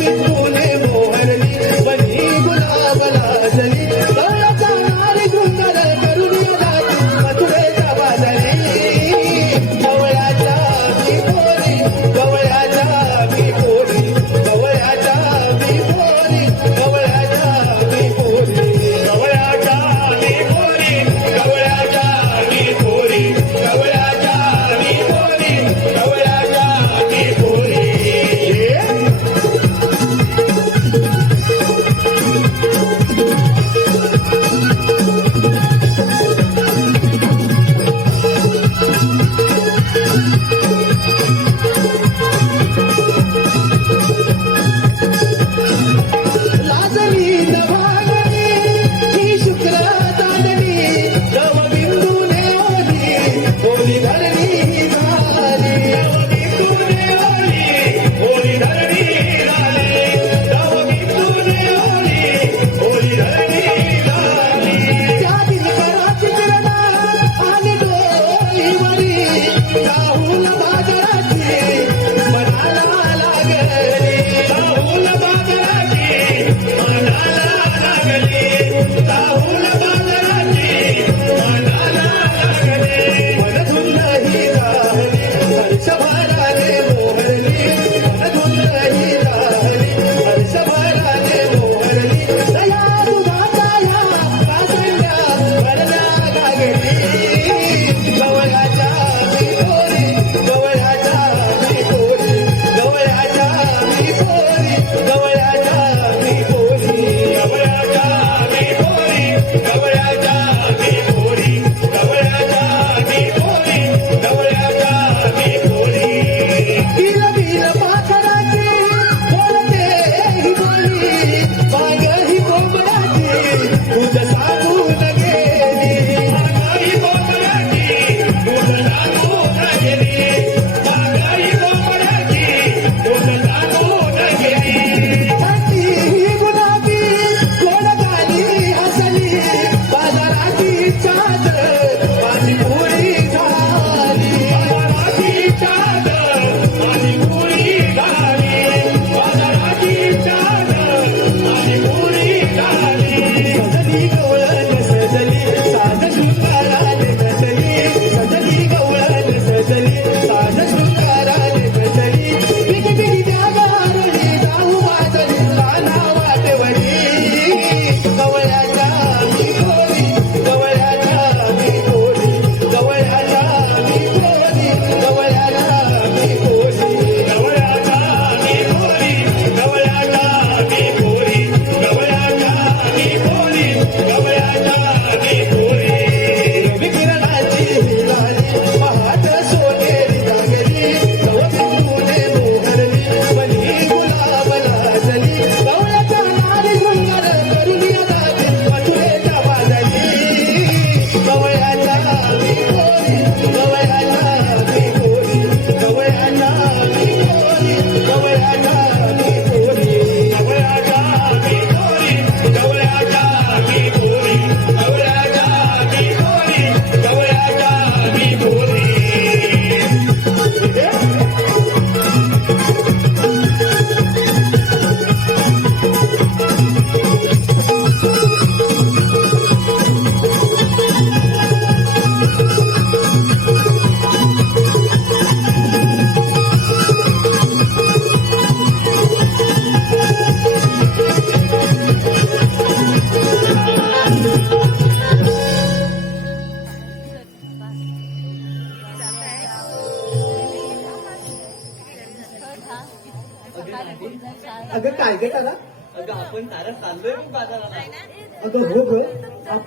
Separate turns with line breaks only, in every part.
happy.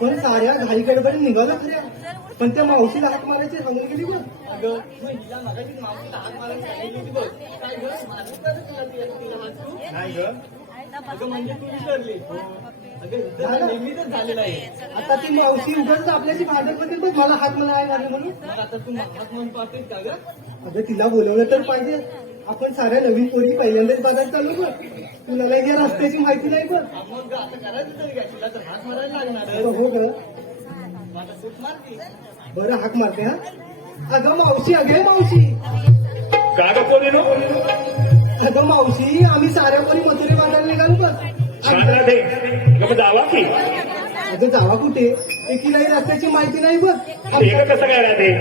आपण
साऱ्या घाई गडबडी निघालो खऱ्या पण त्या मावशीला हात मारायची सांगून गेली बघ. नाही ग.
अगं म्हणजे तू विसरली. अगं इथं तर नेहमीच झालेलं आहे.
आता ती मावशी उगाच आपल्याशी भांडत होती बघ. मला हात मला आहे मारले म्हणून.
मग आता तू हात म्हणून पाहतेस का गं?
अगं तिला बोलवलं तर पाहिजे. आपण साऱ्या नवीन पोरी पहिल्यांदाच बाजार चालू बघ. तुला या रस्त्याची माहिती नाही
मग आता करायचं तरी काय तुला तर हात मारायला लागणार
अगं हो ग.
सूट मारती?
बरं हाक मारते हा? अगं मावशी अगं मावशी.
का ग पोरीनो
अगं मावशी आम्ही साऱ्या पोरी मथुरे बाजार निघालो बघ.
छान राहते. मग जावा की.
अगं जावा कुठे? एकीलाही रस्त्याची माहिती नाही बघ.
कसं काय राहते?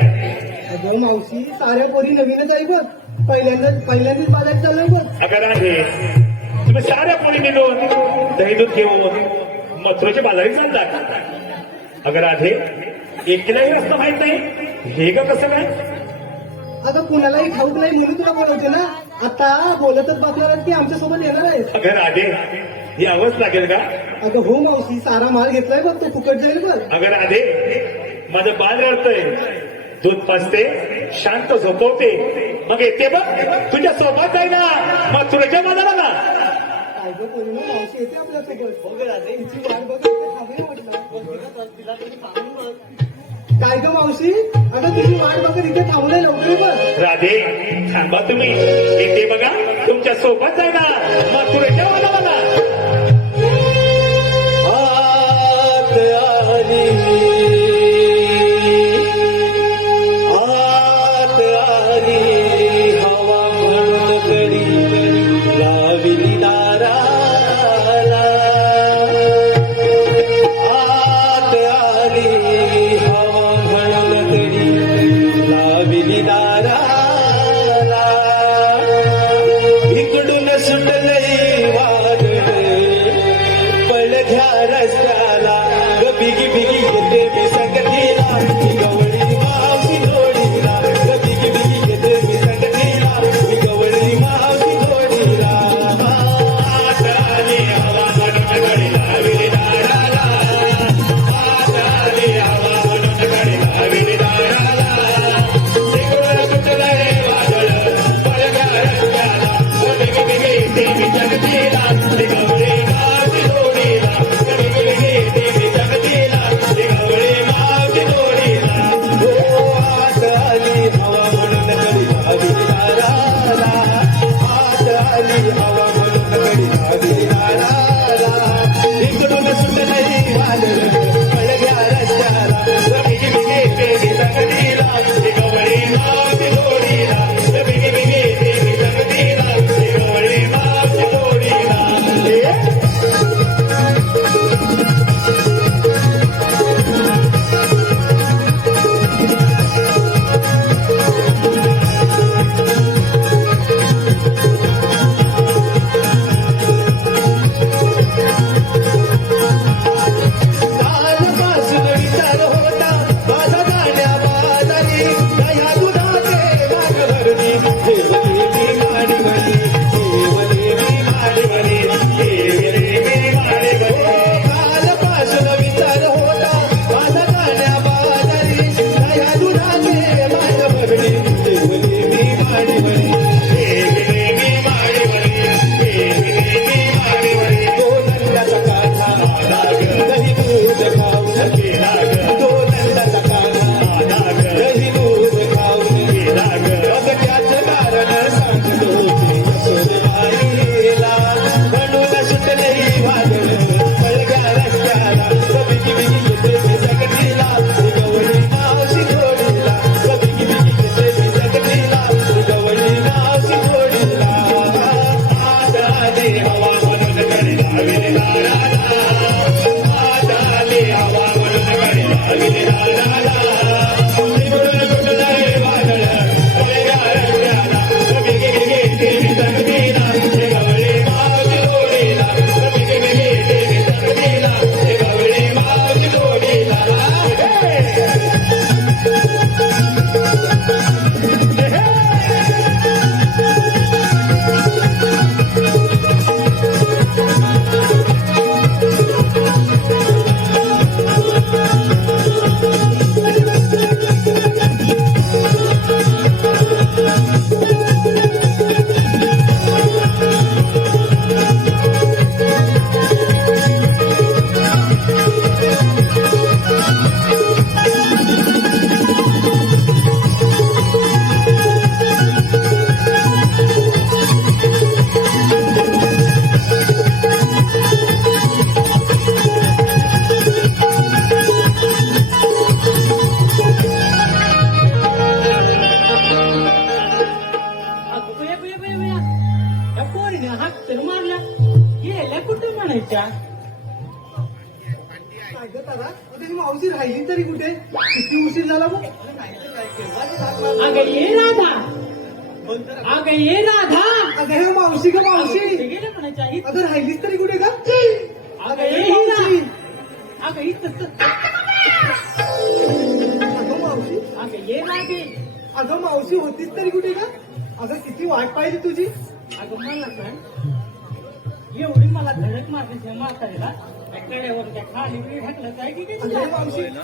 अगं मावशी साऱ्या पोरी नवीनच आहे बघ. पहिल्यांदाच पहिल्यांदाच बाजार चालू आहे बघ.
अगं तुम्ही साऱ्या पोळी निघून दही दूध घेऊन मथुराच्या बाजारी चालतात अगं राधे एकलाही रस्ता माहीत नाही. हे का कसं काय?
अगं कुणालाही ठाऊक नाही म्हणून तुला बोलवते ना? आता बोलतच बसणार की आमच्यासोबत येणार आहे
अगं राधे ही आवाज लागेल का?
अगं हो मावशी सारा माल घेतलाय बघ तो फुकट जाईल बघ.
अगं राधे माझं बाल रडतंय. दूध पाजते शांत झोपवते. मग येते बघ तुझ्या सोबत आहे ना? मथुराच्या बाजाराला
काय गं ना मावशी येते आपल्यासोबत
हो गं राधे
तिची वाट बघ इथे थांबली म्हटलं. काय ग मावशी? अगं तुझी वाट बघत इथे थांबलंय लवकर
राधे थांबा तुम्ही. येते बघा तुमच्यासोबत आहे ना मथुराच्या बाजाराला
आत
Argentina.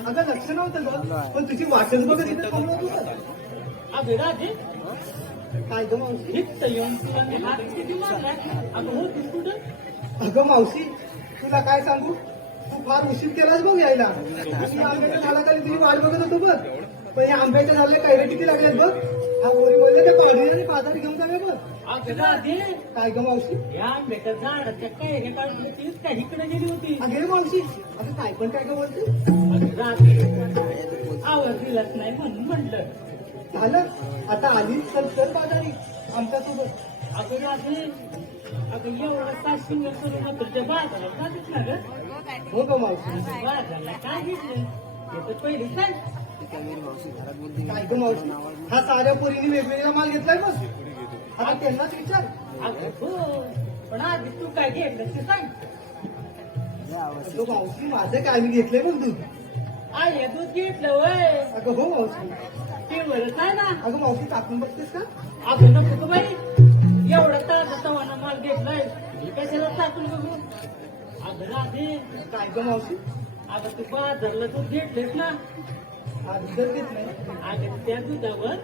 अगं
लक्ष नव्हतं ग. पण तुझी वाटच बघत इथं थांबलो काय ग मावशी?
इथं येऊन तुला मी हात किती मारलाय? अगं होतीस कुठं?
अगं मावशी तुला काय सांगू? तू फार उशीर केलास बघ यायला. आंब्याच्या झाडाखाली तुझी वाट बघत होतो बघ. पण या आंब्याच्या झाडाला कैऱ्या किती लागल्यात बघ? हा बाजार घेऊन जाऊया
अगं राधे
काय ग मावशी
या आंब्याच्या झाडाच्या कैऱ्या काढून तीच का इकडे गेली होती
अगे मावशी आता काय पण काय ग बोलते
आवाज दिलाच नाही म्हणून म्हटलं
झालं आता आली चल चल बाजारी आमच्यासोबत
अगं राधे अगं एवढा सात शिंगर करून आपण त्या बाजारात जातेच ना ग
हो ग मावशी
बाजारला काय? घेतलं ते तर पहिले सांग
मावशी हा साऱ्या पोरीने वेगवेगळा माल घेतलाय बघ आता त्यांनाच विचार.
हो पण आधी तू काय घेतलं ते सांग.
मावशी माझं काय मी घेतलंय बघ दूध?
आई दूध घेतलं वय
अगं हो मावशी.
पिवळच आहे ना.
अगं मावशी टाकून बघतेस का?
अगं नको गं बाई. एवढा ताजा तवाना माल घेतलाय. मी कशाला टाकून बघू? अगं राधे.
काय ग मावशी?
अगं तू बाजारला दूध घेतलेस ना.
हा दुधच घेतलाय
अगं त्या दुधावर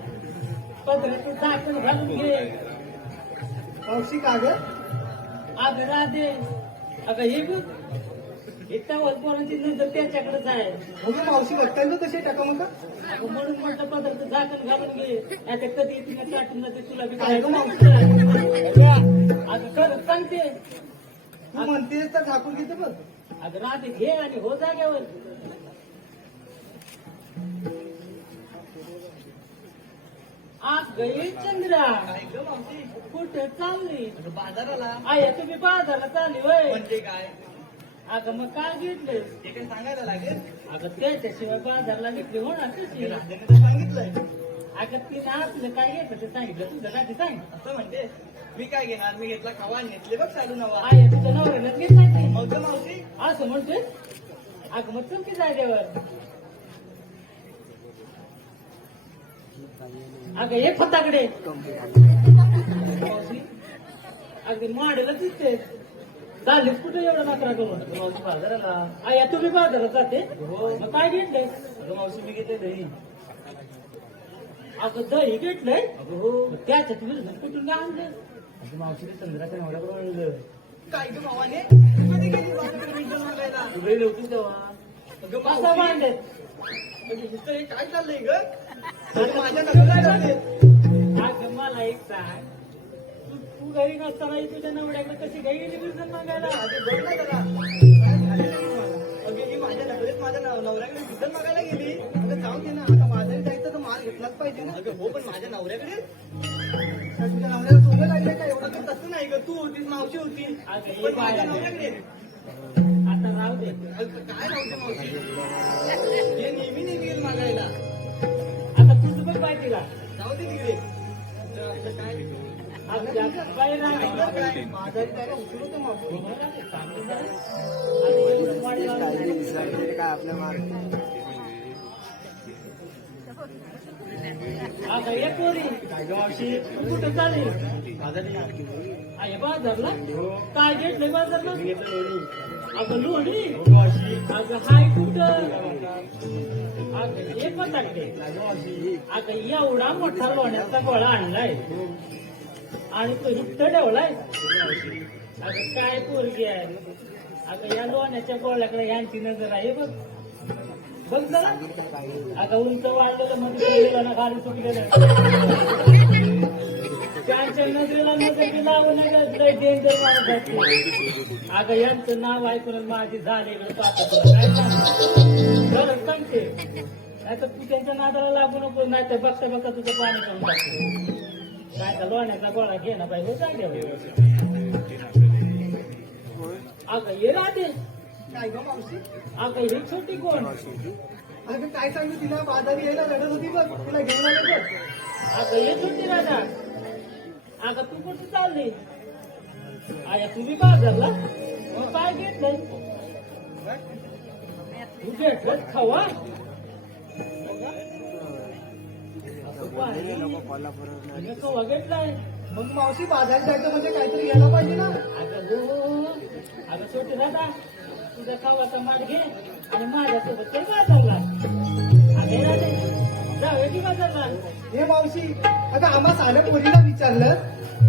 पदराचं झाकण घालून घे.
मावशी का ग?
अगं राधे. अगं हे बघ इतक्यावर पोरांची नजर त्याच्याकडेच आहे.
ग मावशी बघताय कसे टाका मग
अगं म्हणून म्हटलं पदार्थ झाकण घालून घे. आता कधी तिने चाटून जाते तुला बी
काय गं
करायचं अगं खरंच सांगते.
तू म्हणतेस तर झाकून घेते बघ.
अगं राधे घे आणि हो जाग्यावर गई चंद्रा. कुठे चालली?
बाजाराला
आया तुम्ही बाजारला चालली वय
म्हणजे काय?
अगं मग काय घेतलंस
ते काय सांगायला लागेल?
अगं त्याच्याशिवाय बाजारला विक्री होणार कशी?
सांगितलंय.
अगं तिने आपलं काय घेतलं ते सांगितलं. तुझं काय ते सांग.
असं म्हणते मी काय घेणार? मी घेतला खवा घेतले बघ चालू नवा.
आया तुझ्या नवऱ्यानं घेतला ते
मग मावशी?
असं म्हणतोय? अगं मग की जागेवर अगं ये फताकडे. अगदी माडेला दिसते झालीस कुठे एवढा नकरा करून
मावशी बाजाराला.
आया तुम्ही बाजारात जाते? मग काय घेतलंय?
अगं मावशी मी घेते दही.
अगं दही घेतलंय?
अगं हो.
त्याच्यात विरुद्ध कुठून काय आणलं?
अगं मावशी ते चंद्राच्या नवऱ्याबरोबर आणलं. काय ग भावाने तू कधी गेली तेव्हा अगं
कसं
हे काय चाललंय ग?
मला एक सांग तू घरी नसताना तुझ्या नवड्याकडे कशी घरी गेली मागायला
काय ही माझ्या नवऱ्यात माझ्या नवऱ्याकडे विकत मागायला गेली
जाऊ दे. ना आता माझ्या जायचं तर माल घेतलाच पाहिजे ना
अगं हो पण माझ्या नवऱ्याकडे
तुझ्या नवऱ्याला लागले का एवढं
तसं नाही ग तू होतीस मावशी होती
हे
पण माझ्या नवऱ्याकडे
आता राहू दे
काय मावशी? हे नेहमी नेहमी मागायला.
तिला
जाऊ दे तिकडे. काय
आमच्या बाई
मावशी
आता कुठं चालेल?
बाजारला
आहे बाजारला? काय घेतलंय बाजारला? अगं लोणी. अगं हाय कुठं? अगं हे पताकडे अगं एवढा मोठा लोण्याचा गोळा आणलाय. आणि तो हिट्ट ठेवलाय. अगं काय पोरगी आहे? अगं या लोण्याच्या गोळ्याकडे यांची नजर आहे बघ. बघ जरा. अगं उंच वाढलेलं म्हणजे मध्ये पडलेलं ना खाली सुटलेलं त्यांच्या नजरेला नजर लावून डेंजर माणूस अगं यांचं नाव ऐकून माझी झाले खरंच सांगते नाही तर तू त्यांच्या नादाला लागू नको नाही तर बघता बघता तुझं पाणी करून टाकते काय का लोण्याचा गोळा घे ना पाहिजे सांग अगं ये राहते
काय ग मावशी
अगं ही छोटी कोण?
अगं काय सांगू तिला? बाजारी यायला रडत होती बघ. तुला घेऊन आले बघ.
अगं ये छोटी राधा अगं तू कुठं चालली? आया तुम्ही बाजारला? काय घेतलं तू घेतलं खवा. घेतलाय?
मग मावशी बाजारात जायचं म्हणजे काहीतरी घ्यायला पाहिजे ना?
अगं हो. अगं छोटी राधा तुझा खवाचा माठ घे आणि माझ्यासोबत चल बाजारला. अगे राधे जाऊया की बाजारला?
हे मावशी अगं आम्हा साऱ्या पोरीला विचारलं.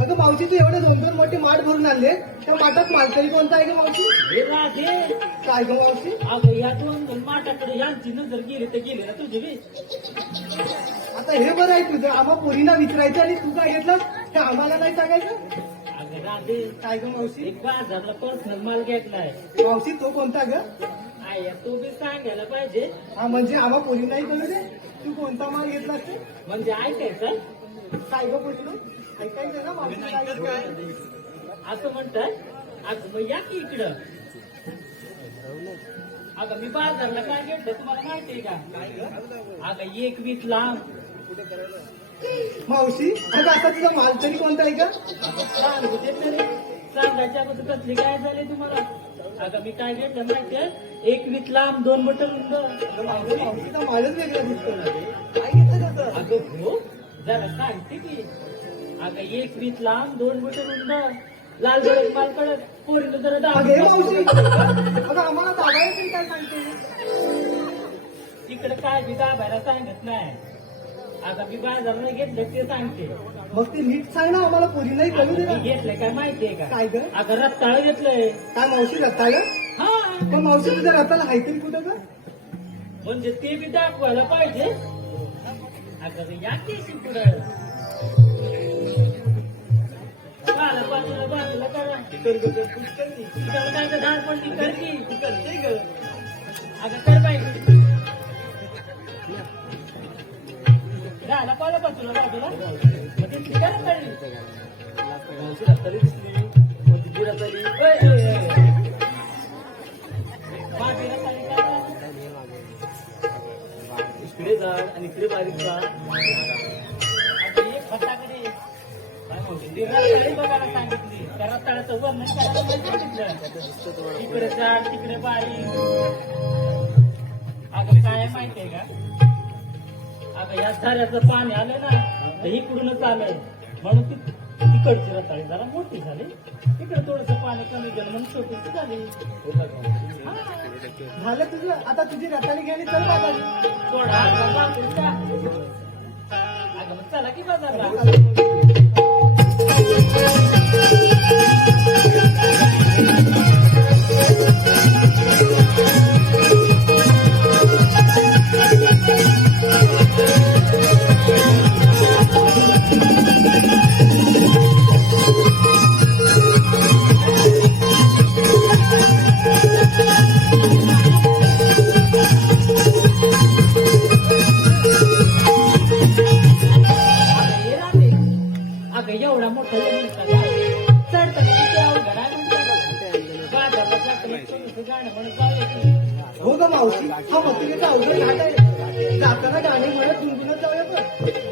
अगं मावशी तू एवढे दोन दोन मोठे माठ भरून आणले. त्या माठात मालकरी कोणता आहे ग मावशी?
हे राधे
काय ग मावशी?
अगं या दोन दोन माटाकडे यांची नजर गेली तर गेली ना तुझी बी.
आता हे बरं आहे तुझं. आम्हा पोरीला विचारायचं आणि तू काय घेतलं? ते आम्हाला नाही सांगायचं?
अगं राधे
काय ग मावशी?
एक बाजारला पर्सनल माल घेतलाय
मावशी तो कोणता ग?
आया तू बी सांगायला पाहिजे.
हा म्हणजे आम्हा पोरींनाही कळू दे? तू कोणता माल घेतला ते
म्हणजे ऐकायचं
काय ग पोरीनो ऐकायचं ना मावशी काय?
असं म्हणतात अगं मग या की इकडं? अगं मी बाजारला काय घेतलं तुम्हाला माहितीये का? अगं एक वीस लांब
मावशी अगं आता तुझा माल तरी कोणता आहे का
अगं सांगू दे तरी. सांगायच्या अगोदर कसली काय झाली तुम्हाला? अगं मी काय घेतलं माहितीये एक वीस लांब दोन मीटर रुंद
वेगळा दिसतो काय घेतलं त्याचं
अगं हो जरा सांगते की अगं एक वीस लांब दोन मीटर रुंद लाल गडद माल कडक पोरीनं जरा
अगे मावशी. अगं आम्हाला काय सांगते?
इकडे काय बी दाबायला सांगत नाही. आता मी बाजारला घेतलं ते सांगते.
मग ते नीट सांग ना आम्हाला पोरींनाही कळू दे
मी
ना
घेतलंय काय माहितीये का?
काय ग?
अगं रत्ताळ घेतलंय.
काय मावशी रत्ता ग
हा.
पण मावशी तुझ्या हाय तरी कुठं ग?
म्हणजे ते बी दाखवायला पाहिजे. अगं या केशी पुढं. बाजूला बाजूला बाजूला करा तुझ्याला काय तर पण ती करती अगं कर बाई. झाला पाहिलं बाजूला बाजूला मग ते ती करा तरी ओय, ओय, ओय. मागे रताळी करा.
इकडे जा आणि इकडे बारीक जा
सांगितली. त्या रताळ्याचं वर्णन करायला इकडे झाड तिकडे बारी अगं काय आहे माहितीये का? आता या झाल्याचं पाणी आलं ना तर इकडूनच आलंय म्हणून ती तिकडची रताळी जरा मोठी झाली. तिकडे थोडस पाणी कमी गेलं म्हणून छोटीशी झाली.
झालं तुझं? आता तुझी रताळी घ्यायला चल बाबा.
थोडा अगं मग चला की बाजारला.
हा मथुरेचा अवघड घाट आहे जाताना